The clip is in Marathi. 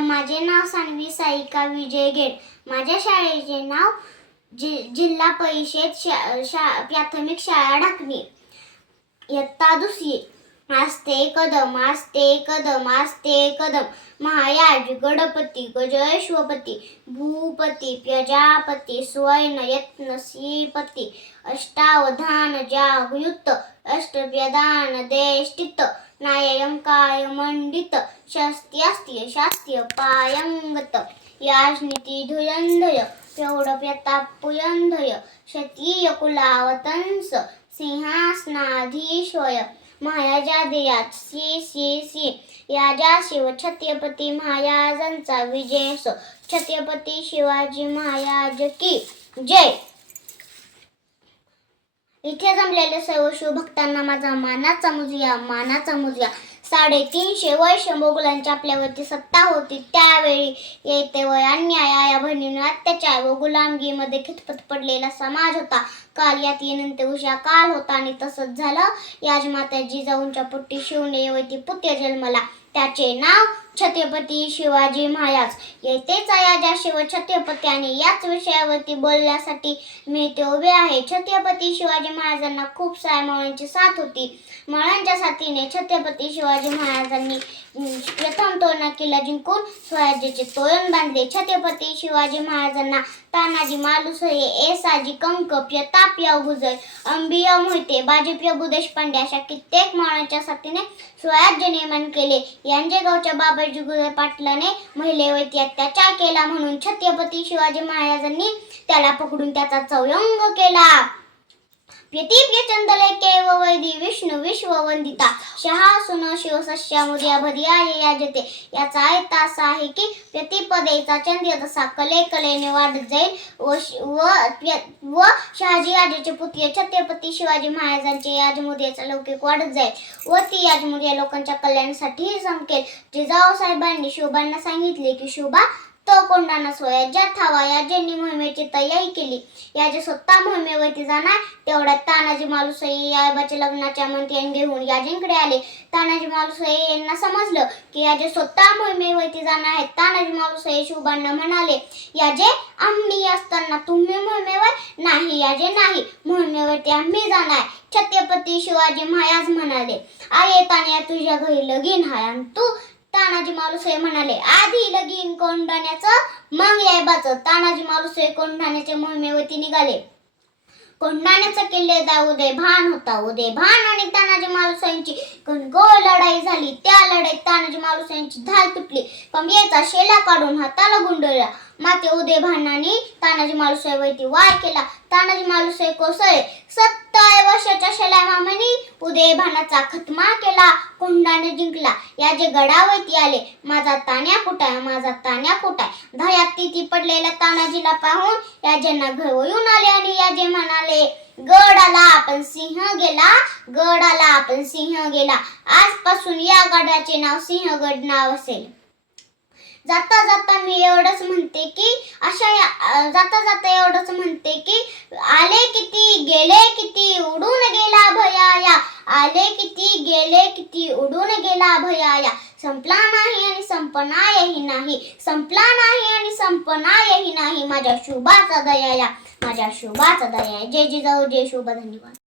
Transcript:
माझे नाव सान्वी साईका विजय गेड. माझ्या शाळेचे नाव जिल्हा परिषद प्राथमिक शाळा ढाकणी. इयत्ता दुसरी. आस्ते कदम आस्ते कदम आस्ते कदम. महायाज गणपती गजश्वपती भूपती प्रजापती स्वर्ण यत्न श्रीपती. अष्टावधान जागयुक्त अष्टप्रधान देष्टित. न्यायंकाय मंडित शास्त्र्य शास्त्रीय पायंगत. याजनीती धुरंधर प्रौढ प्रताप पुरंधर. क्षत्रिय कुलावतंस सिंहासनाधीश्वर. महाराजाधिराज श्री श्री श्री राजा शिव छत्रपती महाराजांचा विजय असो. छत्रपती शिवाजी महाराज की जय. इथे जमलेल्या सर्व शिवभक्तांना माझा मानाचा मुजरा. 350 वर्ष मोगलांची आपल्यावरती सत्ता होती. त्यावेळी येते व अन्याय आया बहिणींवर अत्याचार व गुलामगीमध्ये खितपत पडलेला समाज होता. काल यात येनंतर उषा काल होता आणि तसंच झालं. याजमाता जिजाऊंच्या पोटी शिवनेवरती पुत्र जन्मला. त्याचे नाव छत्रपती शिवाजी महाराज. येथेच राजा शिव छत्रपती आणि याच विषयावरती बोलण्यासाठी मी इथे उभे आहे. छत्रपती शिवाजी महाराजांना खूप साऱ्या मळांची साथ होती. मळांच्या साथीने छत्रपती शिवाजी महाराजांनी प्रथम तोरणा किल्ला जिंकून स्वराज्याचे तोरण बांधले. छत्रपती शिवाजी महाराजांना तानाजी मालुसरे, एसाजी कंक, प्रतापराव गुजर, अंबिराव मोहिते, बाजीप्रभू देशपांडे अशा कित्येक मळांच्या साथीने स्वराज्य निर्माण केले. यांजेगावच्या बाबाजी गुजर पाटलाने महिलेवरती अत्याचार केला म्हणून छत्रपती शिवाजी महाराजांनी त्याला पकडून त्याचा चौरंग केला. प्रतिप्रचंदलेके वैदी विष्णू विश्ववंदिता शहासुन शिवसस्यामुदया भदियाये याजते. याचा अर्थ असा आहे की प्रतिपदेचा चंद्र जसा कलेने वाढत जाईल व शहाजी राजाचे पुत्र छत्रपती शिवाजी महाराजांचे याजमुद्रेचा लौकिक वाढत जाईल व ती याजमुद्रा लोकांच्या कल्याणासाठी चमकेल. जिजाऊ साहेबांनी शोभांना सांगितले की शोभा तो कोंढाणा स्वराज्यात हवा. याजेंनी मोहिमेची तयारी केली. याजे स्वतः मोहिमेवरती जाणार तेवढ्यात तानाजी मालुसरे याबाच्या लग्नाच्या आमंत्रण घेऊन याजेंकडे आले. तानाजी मालुसरे यांना समजलं की याजे स्वतः मोहिमेवरती जाणार आहेत. तानाजी मालुसरे शोभांना म्हणाले, याजे आम्ही असताना तुम्ही मोहिमेवर? नाही याजे नाही, मोहिमेवरती आम्ही जाणार. छत्रपती शिवाजी महाराज म्हणाले, अरे तान्या तुझ्या घरी लगीन आहे आणि तू? तानाजी मालुसरे म्हणाले, आधी लगीन कोंढाण्याचं मग यायबाचं. तानाजी मालुसरे कोंढाण्याच्या मोहिमेवरती निघाले. कोंढाण्याचा किल्लेदार उदयभान होता. उदयभान आणि तानाजी मालुसरेंची घनघोर लढाई झाली. त्या लढाईत तानाजी मालुसरेंची ढाल तुटली. कमरेचा शेला काढून हाताला गुंडळला. मात्र उदयभानाने तानाजी मालुसरेवरती वार केला. तानाजी मालुसरे कोसळले. 70 वर्षाच्या शेलामामाने उदयभानाचा खतमा केला. कोंढाणा जिंकला. याजे गडावरती आले. माझा तान्या कुठाय, माझा तान्या कुठाय. धड्यात तिथी पडलेल्या तानाजीला पाहून याजेंना घरवरून आले आणि याजे म्हणाले, गड आला आपण सिंह गेला, गड आला आपण सिंह गेला. आजपासून या गडाचे नाव सिंहगड नाव असेल. जाता जाता मी एवढंच म्हणते की आले किती गेले किती उडून गेला भयाया. आले किती गेले किती उडून गेला भयाया. संपला नाही आणि संपणारही नाही, संपला नाही आणि संपणारही नाही. माझ्या शुभाचा दयाया, माझ्या शुभाचा दयाया. जय जिजाऊ जय शोभा. धन्यवाद.